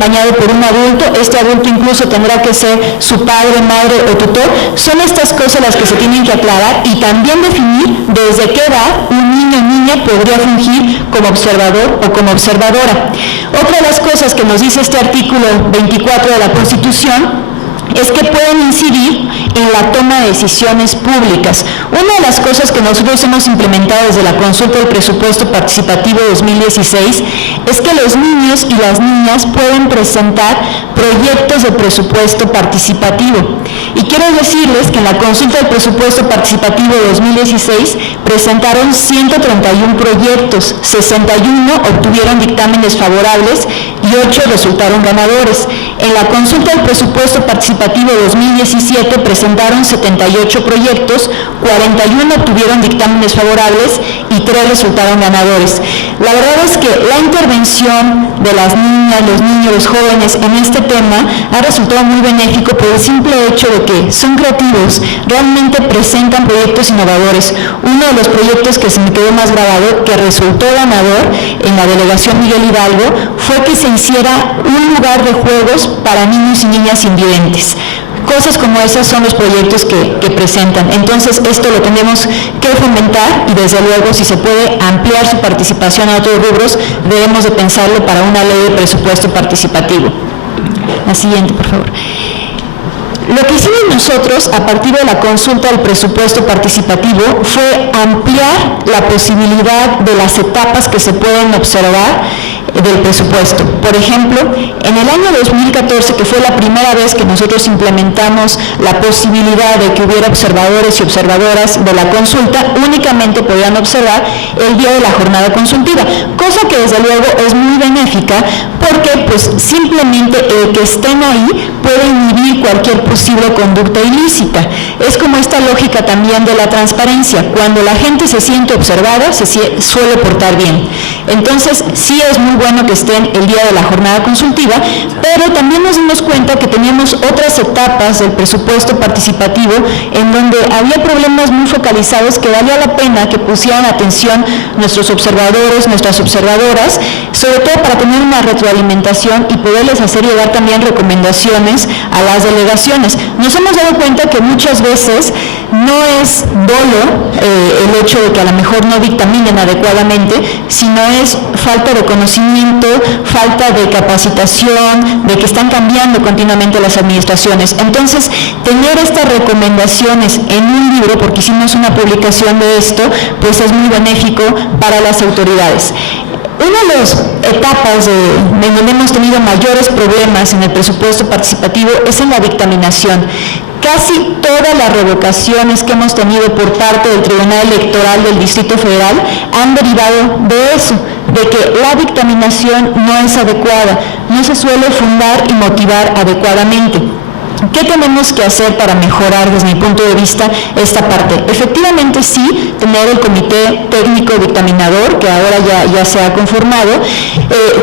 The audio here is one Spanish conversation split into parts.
acompañado por un adulto, este adulto incluso tendrá que ser su padre, madre o tutor. Son estas cosas las que se tienen que aclarar y también definir desde qué edad un niño o niña podría fungir como observador o como observadora. Otra de las cosas que nos dice este artículo 24 de la Constitución es que pueden incidir en la toma de decisiones públicas. Una de las cosas que nosotros hemos implementado desde la consulta del presupuesto participativo 2016 es que los niños y las niñas pueden presentar proyectos de presupuesto participativo. Y quiero decirles que en la consulta del presupuesto participativo 2016 presentaron 131 proyectos, 61 obtuvieron dictámenes favorables y 8 resultaron ganadores. En la consulta del presupuesto participativo 2017 presentaron 78 proyectos, 41 obtuvieron dictámenes favorables y 3 resultaron ganadores. La verdad es que la intervención de las niñas, los niños, los jóvenes en este tema ha resultado muy benéfico por el simple hecho de que son creativos, realmente presentan proyectos innovadores. Uno de los proyectos que se me quedó más grabado, que resultó ganador en la delegación Miguel Hidalgo, fue que se hiciera un lugar de juegos para niños y niñas invidentes. Cosas como esas son los proyectos que presentan. Entonces, esto lo tenemos que fomentar y, desde luego, si se puede ampliar su participación a otros rubros, debemos de pensarlo para una ley de presupuesto participativo. La siguiente, por favor. Lo que hicimos nosotros a partir de la consulta del presupuesto participativo fue ampliar la posibilidad de las etapas que se pueden observar del presupuesto. Por ejemplo, en el año 2014, que fue la primera vez que nosotros implementamos la posibilidad de que hubiera observadores y observadoras de la consulta, únicamente podían observar el día de la jornada consultiva, cosa que desde luego es muy benéfica porque pues simplemente el que estén ahí puede inhibir cualquier posible conducta ilícita. Es como esta lógica también de la transparencia. Cuando la gente se siente observada, se suele portar bien. Entonces, sí es muy bueno que estén el día de la jornada consultiva, pero también nos dimos cuenta que teníamos otras etapas del presupuesto participativo en donde había problemas muy focalizados que valía la pena que pusieran atención nuestros observadores, nuestras observadoras, sobre todo para tener una retroalimentación y poderles hacer llegar también recomendaciones a las delegaciones. Nos hemos dado cuenta que muchas veces no es dolo el hecho de que a lo mejor no dictaminen adecuadamente, sino es falta de conocimiento, falta de capacitación, de que están cambiando continuamente las administraciones. Entonces, tener estas recomendaciones en un libro, porque hicimos una publicación de esto, pues es muy benéfico para las autoridades. Una de las etapas en donde hemos tenido mayores problemas en el presupuesto participativo es en la dictaminación. Casi todas las revocaciones que hemos tenido por parte del Tribunal Electoral del Distrito Federal han derivado de eso, de que la dictaminación no es adecuada, no se suele fundar y motivar adecuadamente. ¿Qué tenemos que hacer para mejorar desde mi punto de vista esta parte? Efectivamente sí, tener el comité técnico dictaminador, que ahora ya se ha conformado,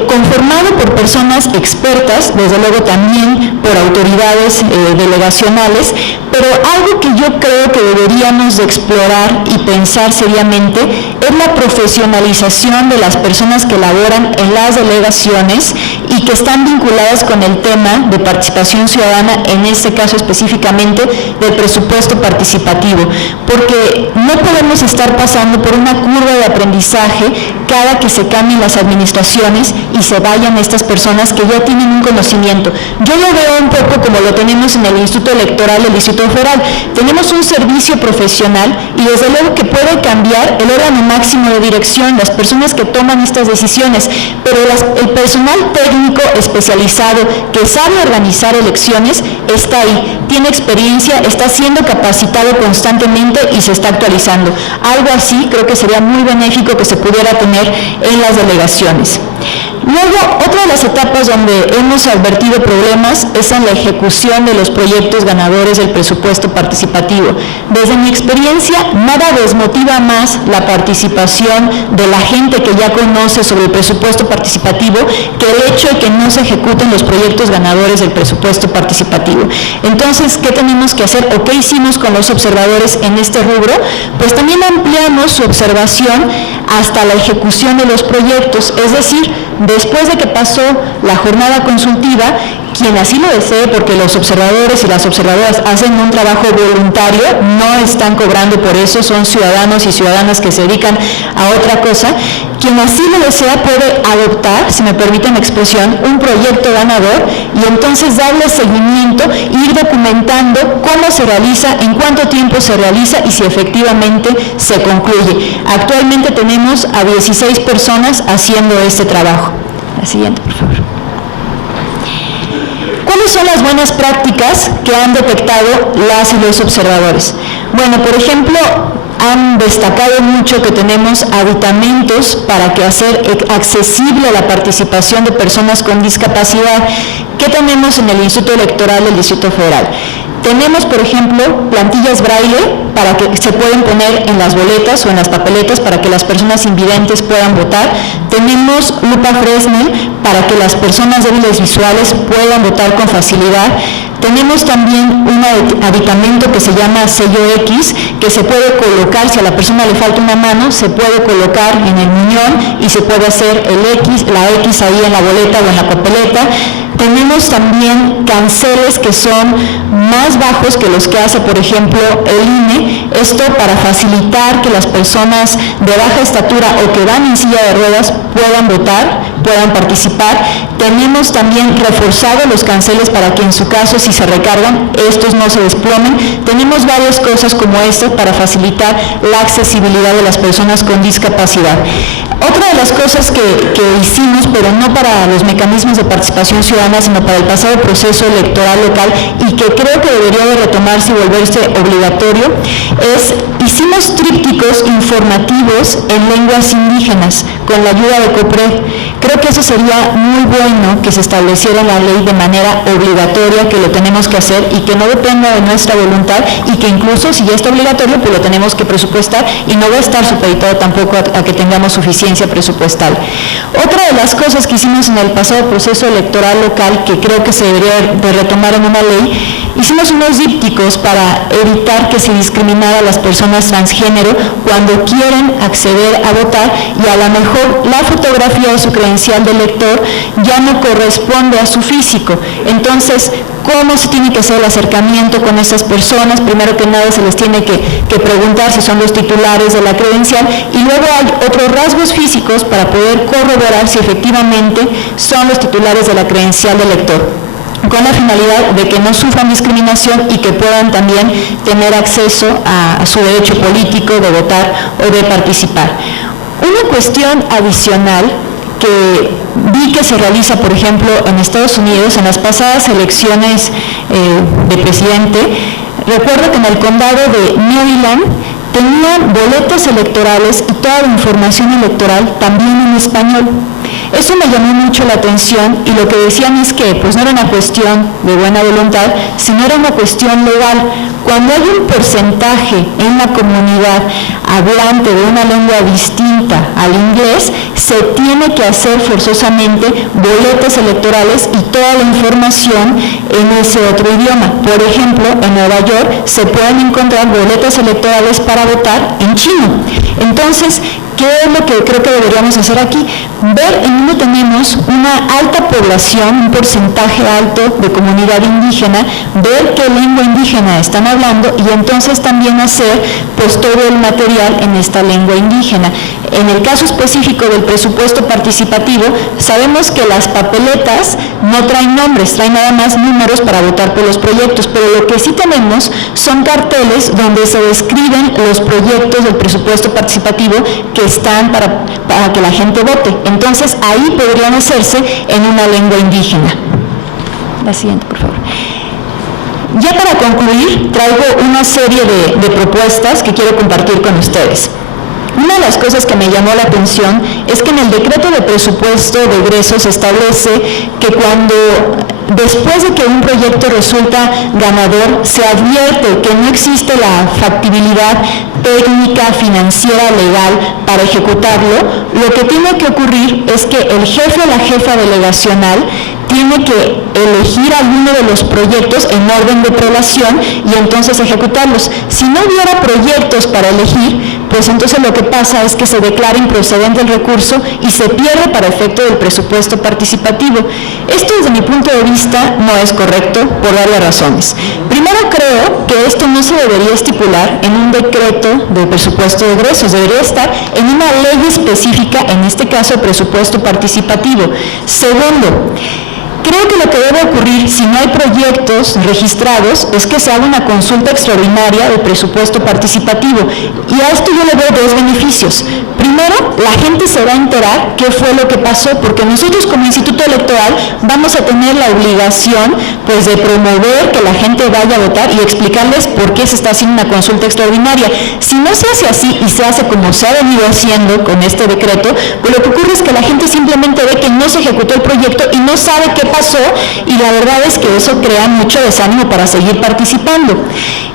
conformado por personas expertas, desde luego también por autoridades delegacionales, pero algo que yo creo que deberíamos de explorar y pensar seriamente es la profesionalización de las personas que laboran en las delegaciones y que están vinculadas con el tema de participación ciudadana, en este caso específicamente del presupuesto participativo, porque no podemos estar pasando por una curva de aprendizaje cada que se cambien las administraciones y se vayan estas personas que ya tienen un conocimiento. Yo lo veo un poco como lo tenemos en el Instituto Electoral del Distrito Federal. Tenemos un servicio profesional y desde luego que puede cambiar el órgano máximo de dirección, las personas que toman estas decisiones, pero el personal técnico especializado que sabe organizar elecciones está ahí, tiene experiencia, está siendo capacitado constantemente y se está actualizando. Algo así creo que sería muy benéfico que se pudiera tener en las delegaciones. Luego, otra de las etapas donde hemos advertido problemas es en la ejecución de los proyectos ganadores del presupuesto participativo. Desde mi experiencia, nada desmotiva más la participación de la gente que ya conoce sobre el presupuesto participativo que el hecho de que no se ejecuten los proyectos ganadores del presupuesto participativo. Entonces, ¿qué tenemos que hacer o qué hicimos con los observadores en este rubro? Pues también ampliamos su observación hasta la ejecución de los proyectos, es decir, después de que pasó la jornada consultiva, quien así lo desee, porque los observadores y las observadoras hacen un trabajo voluntario, no están cobrando por eso, son ciudadanos y ciudadanas que se dedican a otra cosa, quien así lo desea puede adoptar, si me permiten la expresión, un proyecto ganador y entonces darle seguimiento, ir documentando cómo se realiza, en cuánto tiempo se realiza y si efectivamente se concluye. Actualmente tenemos a 16 personas haciendo este trabajo. La siguiente, por favor. ¿Cuáles son las buenas prácticas que han detectado las y los observadores? Bueno, por ejemplo, han destacado mucho que tenemos aditamentos para que hacer accesible la participación de personas con discapacidad. ¿Qué tenemos en el Instituto Electoral del Distrito Federal? Tenemos, por ejemplo, plantillas braille para que se pueden poner en las boletas o en las papeletas para que las personas invidentes puedan votar. Tenemos lupa Fresnel para que las personas débiles visuales puedan votar con facilidad. Tenemos también un aditamento que se llama sello X, que se puede colocar, si a la persona le falta una mano, se puede colocar en el muñón y se puede hacer el X, la X ahí en la boleta o en la papeleta. Tenemos también canceles que son más bajos que los que hace, por ejemplo, el INE. Esto para facilitar que las personas de baja estatura o que van en silla de ruedas puedan votar, puedan participar. Tenemos también reforzados los canceles para que en su caso, si se recargan, estos no se desplomen. Tenemos varias cosas como estas para facilitar la accesibilidad de las personas con discapacidad. Otra de las cosas que hicimos, pero no para los mecanismos de participación ciudadana, sino para el pasado proceso electoral local y que creo que debería de retomarse y volverse obligatorio, hicimos trípticos informativos en lenguas indígenas con la ayuda de COPRED. Creo que eso sería muy bueno que se estableciera en la ley de manera obligatoria, que lo tenemos que hacer y que no dependa de nuestra voluntad y que incluso si ya está obligatorio, pues lo tenemos que presupuestar y no va a estar supeditado tampoco a que tengamos suficiencia presupuestal. Otra de las cosas que hicimos en el pasado proceso electoral local, que creo que se debería de retomar en una ley, hicimos unos dípticos para evitar que se discriminara a las personas transgénero cuando quieren acceder a votar y a lo mejor la fotografía de su credencial de elector ya no corresponde a su físico. Entonces, ¿cómo se tiene que hacer el acercamiento con esas personas? Primero que nada se les tiene que preguntar si son los titulares de la credencial y luego hay otros rasgos físicos para poder corroborar si efectivamente son los titulares de la credencial de elector, con la finalidad de que no sufran discriminación y que puedan también tener acceso a su derecho político de votar o de participar. Una cuestión adicional que vi que se realiza, por ejemplo, en Estados Unidos, en las pasadas elecciones de presidente, recuerdo que en el condado de Maryland tenían boletas electorales y toda la información electoral también en español. Eso me llamó mucho la atención y lo que decían es que pues no era una cuestión de buena voluntad, sino era una cuestión legal. Cuando hay un porcentaje en la comunidad hablante de una lengua distinta al inglés, se tiene que hacer forzosamente boletas electorales y toda la información en ese otro idioma. Por ejemplo, en Nueva York se pueden encontrar boletas electorales para votar en chino. Entonces, ¿qué es lo que creo que deberíamos hacer aquí? Ver en dónde tenemos una alta población, un porcentaje alto de comunidad indígena, ver qué lengua indígena están hablando y entonces también hacer pues todo el material en esta lengua indígena. En el caso específico del presupuesto participativo, sabemos que las papeletas no traen nombres, traen nada más números para votar por los proyectos, pero lo que sí tenemos son carteles donde se describen los proyectos del presupuesto participativo que están para que la gente vote. Entonces, ahí podrían hacerse en una lengua indígena. La siguiente, por favor. Ya para concluir, traigo una serie de propuestas que quiero compartir con ustedes. Una de las cosas que me llamó la atención es que en el decreto de presupuesto de egresos se establece que después de que un proyecto resulta ganador, se advierte que no existe la factibilidad técnica, financiera, legal para ejecutarlo. Lo que tiene que ocurrir es que el jefe o la jefa delegacional tiene que elegir alguno de los proyectos en orden de prelación y entonces ejecutarlos. Si no hubiera proyectos para elegir, pues entonces lo que pasa es que se declara improcedente el recurso y se pierde para efecto del presupuesto participativo. Esto desde mi punto de vista no es correcto por varias razones. Primero, creo que esto no se debería estipular en un decreto de presupuesto de egresos, debería estar en una ley específica, en este caso presupuesto participativo. Segundo, creo que lo que debe ocurrir si no hay proyectos registrados es que se haga una consulta extraordinaria de presupuesto participativo, y a esto yo le veo dos beneficios. Primero, la gente se va a enterar qué fue lo que pasó, porque nosotros como Instituto Electoral vamos a tener la obligación pues de promover que la gente vaya a votar y explicarles por qué se está haciendo una consulta extraordinaria. Si no se hace así y se hace como se ha venido haciendo con este decreto, pues lo que ocurre es que la gente simplemente ve que no se ejecutó el proyecto y no sabe qué pasó, y la verdad es que eso crea mucho desánimo para seguir participando.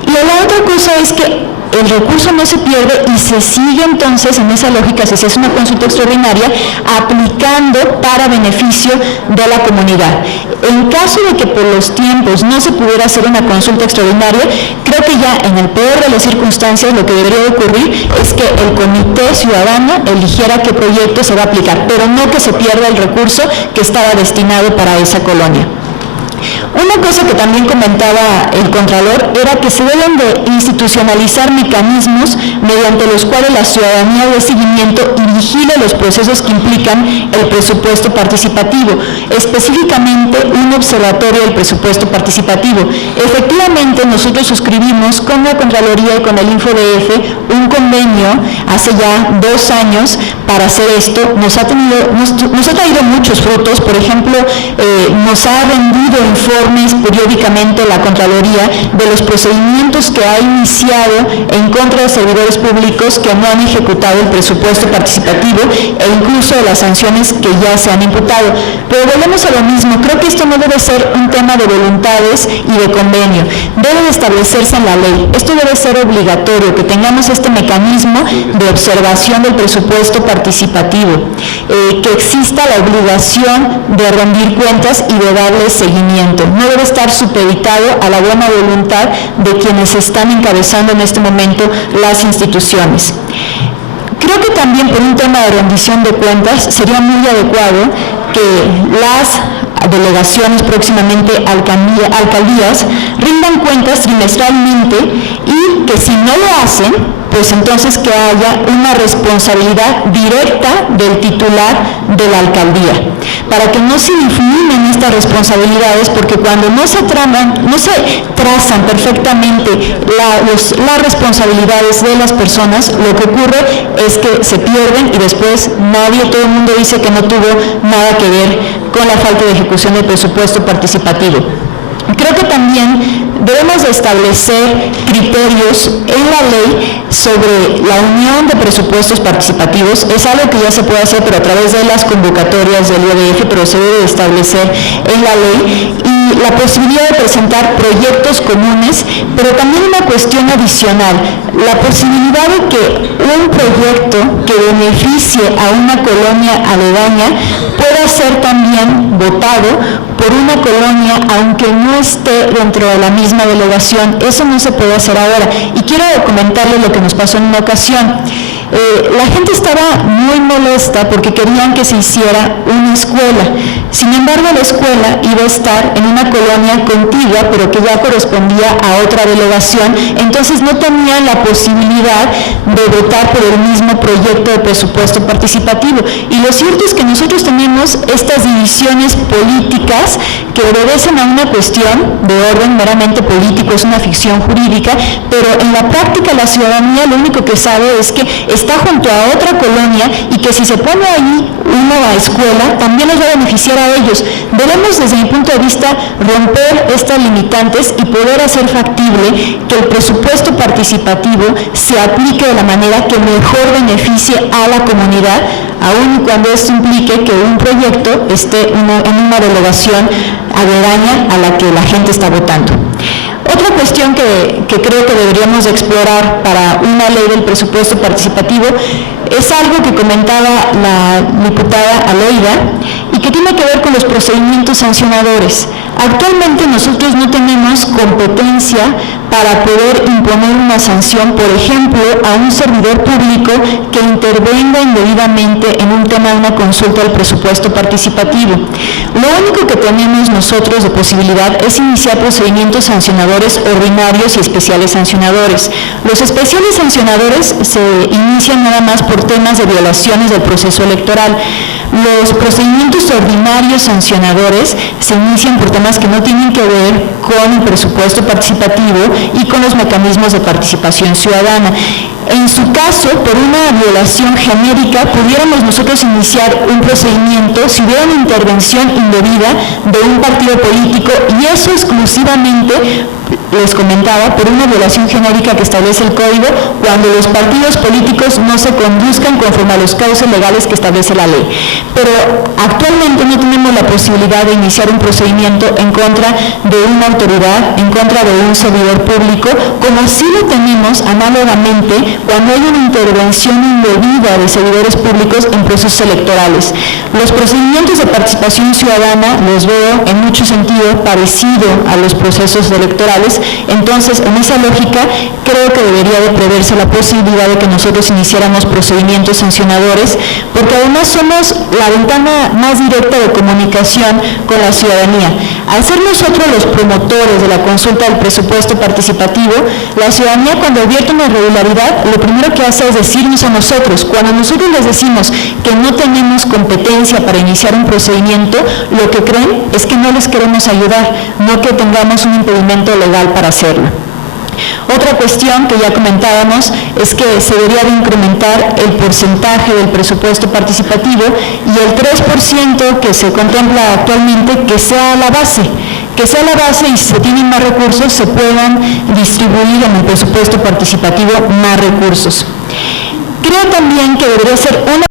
Y la otra cosa es que el recurso no se pierde y se sigue entonces en esa lógica, si se hace una consulta extraordinaria, aplicando para beneficio de la comunidad. En caso de que por los tiempos no se pudiera hacer una consulta extraordinaria, creo que ya en el peor de las circunstancias lo que debería ocurrir es que el comité ciudadano eligiera qué proyecto se va a aplicar, pero no que se pierda el recurso que estaba destinado para esa colonia. Una cosa que también comentaba el Contralor era que se deben de institucionalizar mecanismos mediante los cuales la ciudadanía dé seguimiento y vigile los procesos que implican el presupuesto participativo, específicamente un observatorio del presupuesto participativo. Efectivamente, nosotros suscribimos con la Contraloría y con el InfoDF un convenio hace ya 2 años para hacer esto. Nos ha traído muchos frutos. Por ejemplo, nos ha rendido informes periódicamente la Contraloría de los procedimientos que ha iniciado en contra de servidores públicos que no han ejecutado el presupuesto participativo, e incluso de las sanciones que ya se han imputado. Pero volvemos a lo mismo, creo que esto no debe ser un tema de voluntades y de convenio, debe de establecerse en la ley. Esto debe ser obligatorio, que tengamos este mecanismo de observación del presupuesto participativo, que exista la obligación de rendir cuentas y de darle seguimiento. No debe estar supeditado a la buena voluntad de quienes están encabezando en este momento las instituciones. Creo que también por un tema de rendición de cuentas sería muy adecuado que las delegaciones, próximamente alcaldías, rindan cuentas trimestralmente, y que si no lo hacen, pues entonces que haya una responsabilidad directa del titular de la alcaldía, para que no se difuminen estas responsabilidades, porque cuando no se trazan perfectamente las responsabilidades de las personas, lo que ocurre es que se pierden y después todo el mundo dice que no tuvo nada que ver con la falta de ejecución del presupuesto participativo. Creo que también debemos de establecer criterios en la ley sobre la unión de presupuestos participativos. Es algo que ya se puede hacer, pero a través de las convocatorias del IEDF, pero se debe de establecer en la ley, y la posibilidad de presentar proyectos comunes, pero también una cuestión adicional, la posibilidad de que un proyecto que beneficie a una colonia aledaña pueda ser también votado por una colonia, aunque no esté dentro de la misma delegación. Eso no se puede hacer ahora. Y quiero comentarles lo que nos pasó en una ocasión. La gente estaba muy molesta porque querían que se hiciera una escuela. Sin embargo, la escuela iba a estar en una colonia contigua, pero que ya correspondía a otra delegación. Entonces no tenían la posibilidad de votar por el mismo proyecto de presupuesto participativo. Y lo cierto es que nosotros tenemos estas divisiones políticas que obedecen a una cuestión de orden meramente político, es una ficción jurídica, pero en la práctica la ciudadanía lo único que sabe es que está junto a otra colonia, y que si se pone ahí una escuela también les va a beneficiar a ellos. Debemos, desde mi punto de vista, romper estas limitantes y poder hacer factible que el presupuesto participativo se aplique de la manera que mejor beneficie a la comunidad, aun cuando esto implique que un proyecto esté en una delegación aledaña a la que la gente está votando. Otra cuestión que creo que deberíamos explorar para una ley del presupuesto participativo es algo que comentaba la diputada Aloida, y que tiene que ver con los procedimientos sancionadores. Actualmente nosotros no tenemos competencia para poder imponer una sanción, por ejemplo, a un servidor público que intervenga indebidamente en un tema de una consulta del presupuesto participativo. Lo único que tenemos nosotros de posibilidad es iniciar procedimientos sancionadores ordinarios y especiales sancionadores. Los especiales sancionadores se inician nada más por temas de violaciones del proceso electoral. Los procedimientos ordinarios sancionadores se inician por temas que no tienen que ver con el presupuesto participativo y con los mecanismos de participación ciudadana. En su caso, por una violación genérica, pudiéramos nosotros iniciar un procedimiento si hubiera una intervención indebida de un partido político, y eso exclusivamente, les comentaba, por una violación genérica que establece el Código, cuando los partidos políticos no se conduzcan conforme a los cauces legales que establece la ley. Pero actualmente no tenemos la posibilidad de iniciar un procedimiento en contra de una autoridad, en contra de un servidor público, como sí lo tenemos análogamente cuando hay una intervención indebida de servidores públicos en procesos electorales. Los procedimientos de participación ciudadana los veo en mucho sentido parecido a los procesos electorales. Entonces, en esa lógica, creo que debería de preverse la posibilidad de que nosotros iniciáramos procedimientos sancionadores, porque además somos la ventana más directa de comunicación con la ciudadanía. Al ser nosotros los promotores de la consulta del presupuesto participativo, la ciudadanía, cuando advierte una irregularidad, lo primero que hace es decirnos a nosotros. Cuando nosotros les decimos que no tenemos competencia para iniciar un procedimiento, lo que creen es que no les queremos ayudar, no que tengamos un impedimento legal para hacerlo. Otra cuestión que ya comentábamos es que se debería de incrementar el porcentaje del presupuesto participativo y el 3% que se contempla actualmente que sea la base y si se tienen más recursos se puedan distribuir en el presupuesto participativo más recursos. Creo también que debería ser una